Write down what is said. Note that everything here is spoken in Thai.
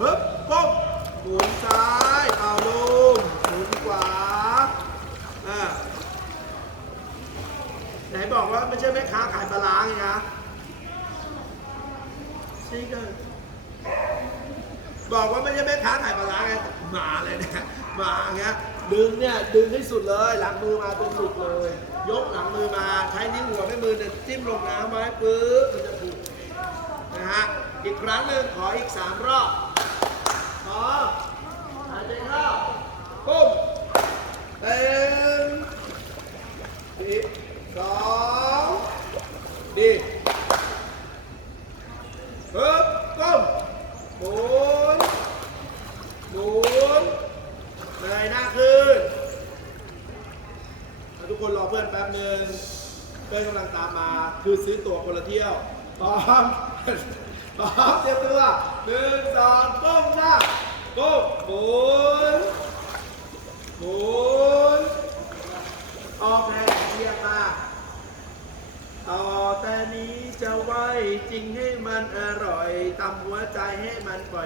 ฮึบก้มหมุนซ้ายเอาลงหมุนขวาอ่าไหนบอกว่าไม่ใช่แม่ค้าขายปลาร้างไงนะใช่กันบอกว่าไม่ใช่แม่ค้าขายปลาร้างไงมาเลยเนี่ยมาเงี้ยดึงเนี่ยดึงให้สุดเลยหลังมือมาจนสุดเลย ยกหลังมือมาใช้นิ้วหัวแม่มือเนี่ยจิ้มลงน้ำไว้ปึ๊บมันจะถูกนะฮะอีกครั้งหนึ่งขออีกสามรอบพร้อมหายใจเข้าก้มเต็ม อีกสองดีปึ๊บก้มหมุนหมุนเงยหน้าขึ้นทุกคนรอเพื่อนแป๊บหนึ่งเพื่อนกำลังตามมา คือซื้อตั๋วคนละเที่ยวพร้อมพร้อมเตรียมตัวหนึ่งสองก้มหน้าก้มหมุนหมุนออกแรงเทียบมาต่อแต่นี้ จะไหวจริงให้มันอร่อยตำหัวใจให้มันปล่อย